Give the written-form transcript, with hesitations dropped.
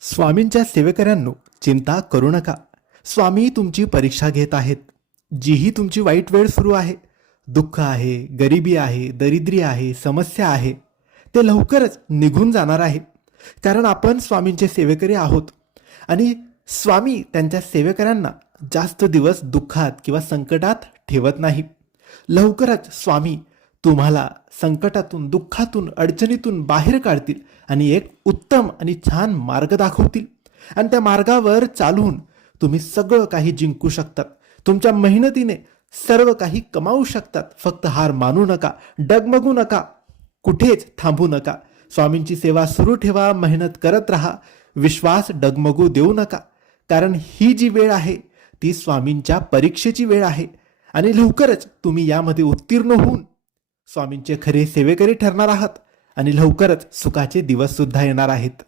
स्वामींच्या सेवेकऱ्यांनो, चिंता करू नका. स्वामी तुमची परीक्षा घेत आहेत. जीही तुमची वाईट वेळ सुरू आहे, दुःख आहे, गरिबी आहे, दरिद्री आहे, समस्या आहे, ते लवकरच निघून जाणार आहे. कारण आपण स्वामींचे सेवेकरी आहोत आणि स्वामी त्यांच्या सेवेकऱ्यांना जास्त दिवस दुःखात किंवा संकटात ठेवत नाही. लवकरच स्वामी तुम्हाला संकटातून, दुःखातून, अडचणीतून बाहेर काढतील आणि एक उत्तम आणि छान मार्ग दाखवतील. आणि त्या मार्गावर चालून तुम्ही सगळं काही जिंकू शकतात. तुमच्या मेहनतीने सर्व काही कमावू शकतात. फक्त हार मानू नका, डगमगू नका, कुठेच थांबू नका. स्वामींची सेवा सुरू ठेवा, मेहनत करत राहा, विश्वास डगमगू देऊ नका. कारण ही जी वेळ आहे ती स्वामींच्या परीक्षेची वेळ आहे आणि लवकरच तुम्ही यामध्ये उत्तीर्ण होऊन स्वामींचे खरे सेवेकरी ठरणार आहात आणि लवकरच सुखाचे दिवस सुद्धा येणार आहेत.